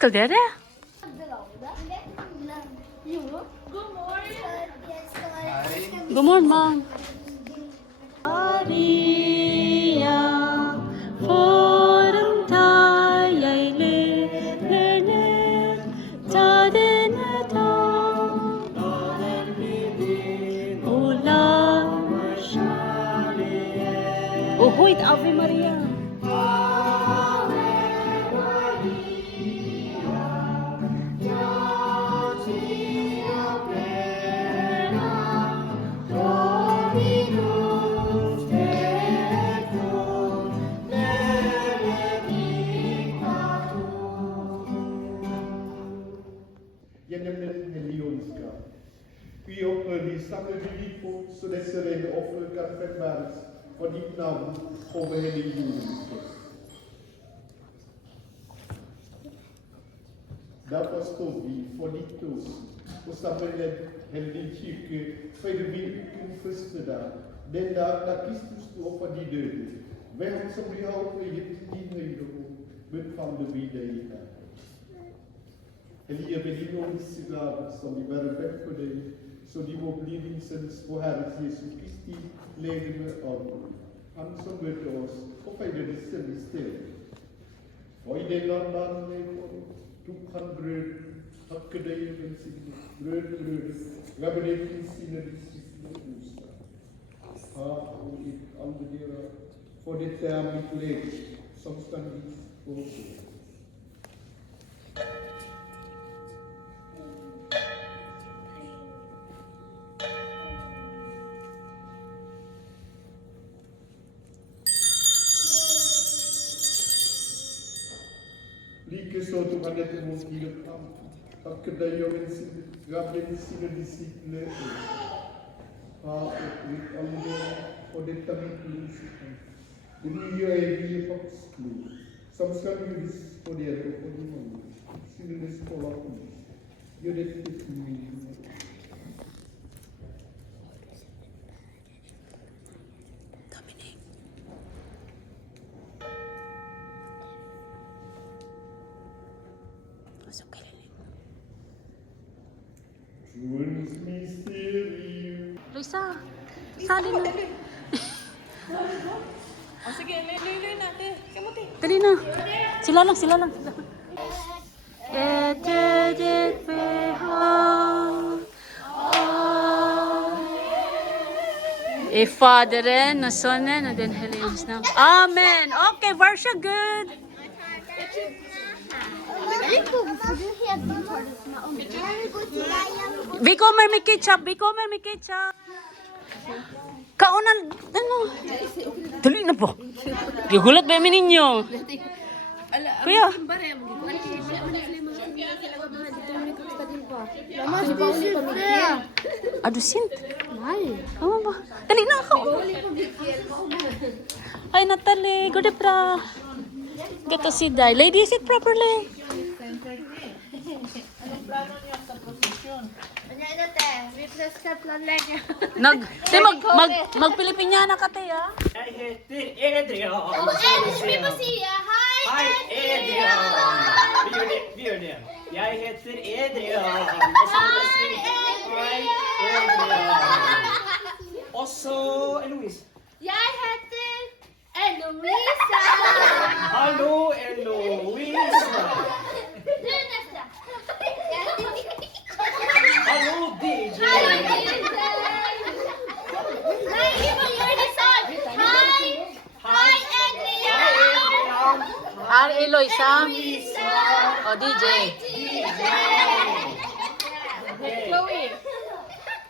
skal dere? God morgen, Mang. Maria, foran deg jeg lever, ta denne dag, og la kjærlighet. Og høyt Ave Maria. Gjennom den hellige åndsgave. Vi åpner de samlede bevis på, så disse rene ofre kan fremværes for ditt navn over hele jorden. Derfor står vi for ditt ås og samler hellig kirke feire hvilken første dag, den dag da Kristus står for de døde. Ved ham som vi har opplevd din høyde og bønnfaller vi deg i dag. Hellige velsign disse gaver som vi bærer frem for deg, så de må bli din sønns og Herres Jesu Kristi legeme og blod. Han som møter oss og feirer disse mysterier. Og i den landet tok han brød, takket deg og velsignet, brød, gav det til sine disciple og sa: Ha og gitt alle dere, for dette er mitt legeme, som skal gis for dere. Like så tok han dette måltidet fram, takket deg og velsignet, gav det til sine disciple og sa: Ha og gitt alle dere, for dette er mitt blod, det nye og evige paktsblod, som skal gis for dere og for de mange. Syndenes forlatelse. Gjør dette til min minne. Troens mysterium. Luisa, sali na. Oh, sige, luloy na. Kamuti. Dali na. Sila lang. Etedet behag. I Faderen, og Sønnen, og Den hellige ånds navn. Amen. Okay, very good. Vi kommer med ketchup. Kaunan, ano? Dali na po. Gigulat ba yamin ninyo? Kuya. Aduh, sint. Tama ba? Dali na ako. Ay, Natalie. Good pra. Get to sit there. Lady, sit properly. Anong plano niya sa prosesyon? Mag-Pilipinyana ka, te, ha? Jeg heter Adrian. Og ellers vi må si hei, Hei, Adrian. Adrian. Vi gjør det. Jeg heter Adrian. Og så må du si hei, Adrian. Og så Eloise. Jeg heter Eloisa. Hallo, Eloise. Du neste. Hallo, DJ. Nei, vi må gjøre det sånn. Hei, hei, Adrian. Adrian. Hi, Eloisa. O, DJ. Chloe.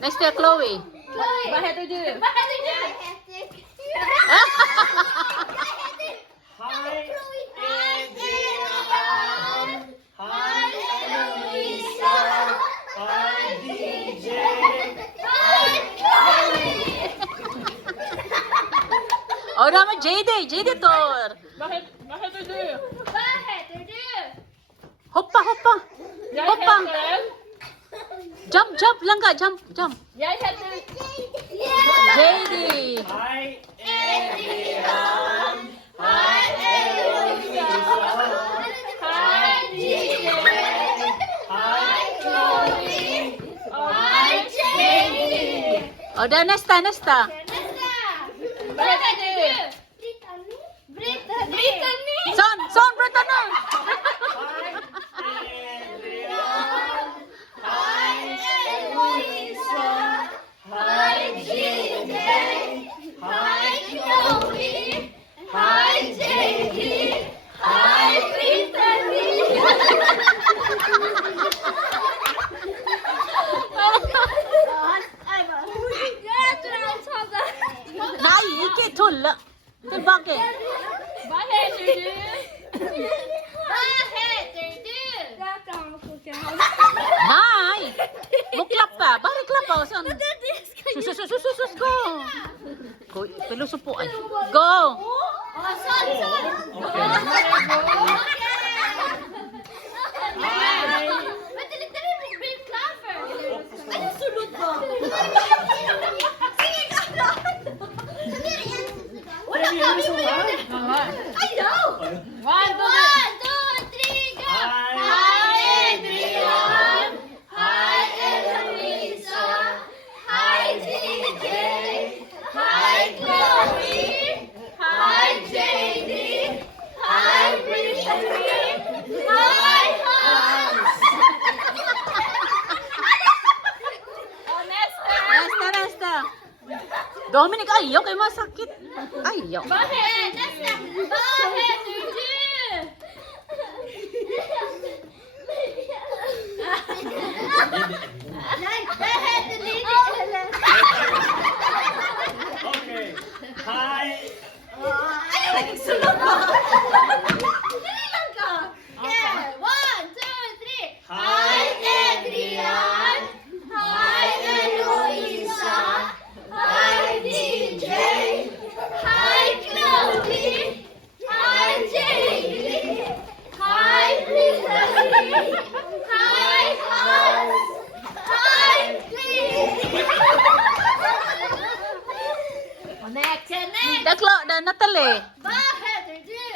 Next to Chloe. Hva heter du? Hva heter du? Jeg heter... Hei, Adrian. Hei, Eloise. Hei, DJ. O, naman, JD Tor. Hva heter du? Hva heter du? Hoppa. Jeg Hoppa. heter... Jump, langga, jump. Jeg heter... JD. Hei, Adrian. Hei, Eloisa. Hei, DJ. O, da, nesta. Nesta. Vad heter du? Brittany. Son, Brittany. Hi, Eloisa. Hi, JJ. Hi, Chloe. Hi, JD. Hi, Brittany. Nei, ikke tulle. Tilbake. Vad heter du? Vad heter du? Nei. Må klappe. Bare klappe og sånn. Sus, go. Go, piluso po ay. Go. Sånn. Vänta lite, det blir klar för. Är det så låt på? I know. 1, 2, 3, go. Hi, Adrian. Hi, Eloisa. Hi, DJ. Hi, Chloe. Hi, JD. Hi, Brittany. Hi, Hans. Nesta. Dominic, ayaw kay masakit. Ayaw. Vad heter du? Nej, vad heter Lydia? Okay. Hi. Ayaw, nagsulog ko. Dali lang ka. Yeah, 1, 2, 3. Hi, Adrian. Hi, Eloisa. Hi, DJ. Hi, Chloe. Hi, JD. Hi, Brittany. Hi, Hans. Hi, Lee. Next. Da, Natalie. Vad heter du?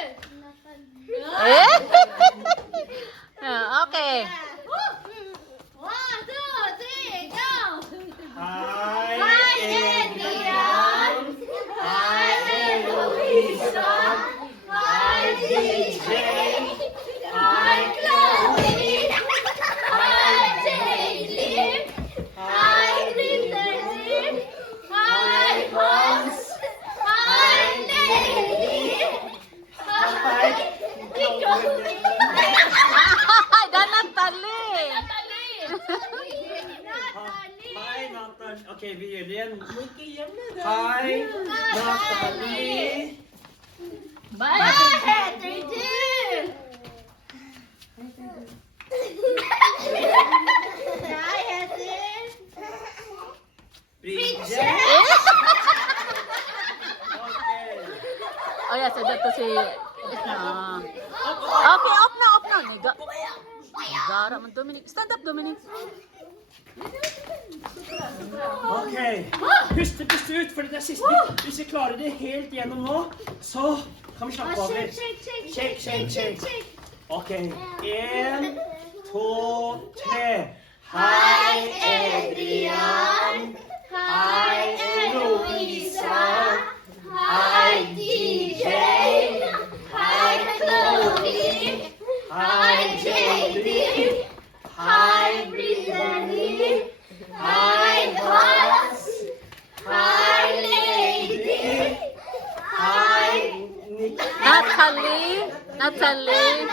Eh? Okay. 1, 2, 3, go! Hi. Hi, Adrian. Hi, Eloisa. Hi, DJ. Hi, Chloe. Hi, JD. Hi, Brittany. Hi, Hans. Hi, Lady. Hi, Chloe. Da, Natalie. Hi, Nathan. Okay, vi gjør det igjen. Hi, Natalie. Vad heter du? Jag heter Bridget. Okay. Oh, yeah, so dito si... Okay, up na. Gara man, Dominic. Stand up, Dominic. Ok, puste ut, for det er siste. Hvis vi klarer det helt gjennom nå, så kan vi slappe av litt. Shake. Ok, 1, 2, 3. Hi, Adrian. Hi, Eloisa. Hi, DJ. Hi, Chloe. Hi, JD. Hi, Brittany. Hi, Hans. Hi, Lady. Hi, Natalie. Natalie.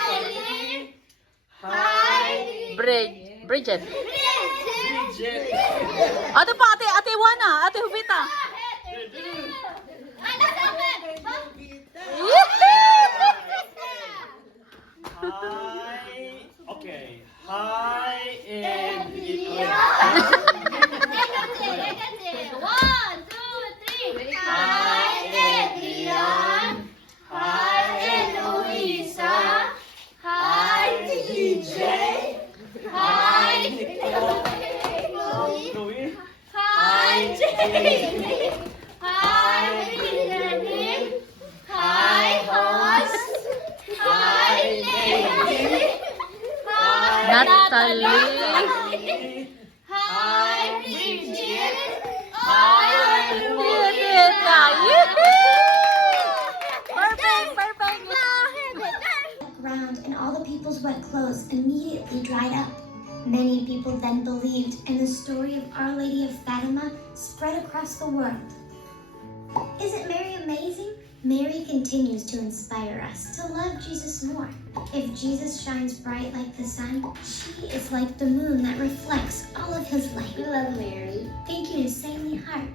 Hi, Bridget. Bridget. Ate pa, ate Juana, ate Jovita. Ano sabi? Hi. Okay. Hi, and One, two, three. Hi, Adrian. Hi, Eloisa. Hi, DJ. Hi, Chloe. Chloe. Hi, Jamie. Hi, Brittany. Hi, Hans. Hi, Lady. Hi, Natalie. Hi, Bridget. Hi, clothes immediately dried up. Many people then believed, and the story of Our Lady of Fatima spread across the world. Isn't Mary amazing? Mary continues to inspire us to love Jesus more. If Jesus shines bright like the sun, she is like the moon that reflects all of his light. We love Mary. Thank you to Saintly Heart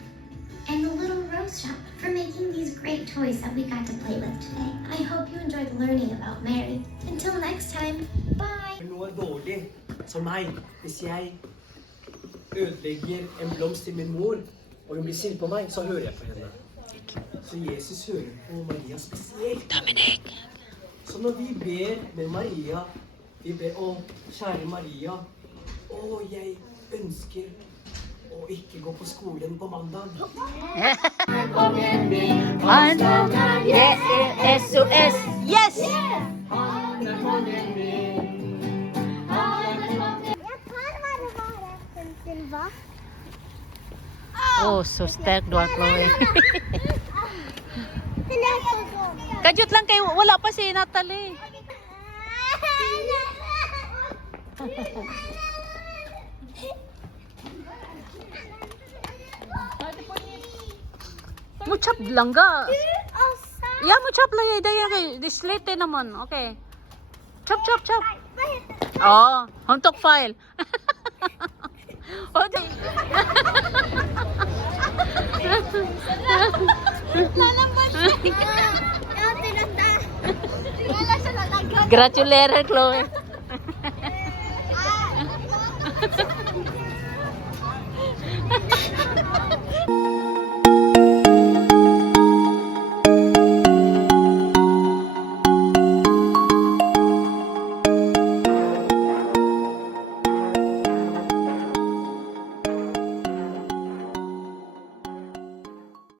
and the Little Rose Shop for making these great toys that we got to play with today. I hope you enjoyed learning about Mary. Until next time, bye! Noe dårlig som meg, hvis jeg ødelegger en blomst til min mor, og hun blir sint på meg, så hører jeg på henne. Så Jesus hører på Maria spesielt. Dominic. Så når vi ber med Maria, vi ber, å, kjære Maria, å, jeg ønsker å ikke gå på skolen på mandag. SOS. Yes! Oh, so sterk doon, Chloe. Kajut lang kayo, wala pa si Natalie. Muchap lang ga. Ya, muchap lang yun. Daya kay dislete naman. Okay. Chop, chop, chop. Oh, huntok file. Oh, di. Gratulator, Chloe.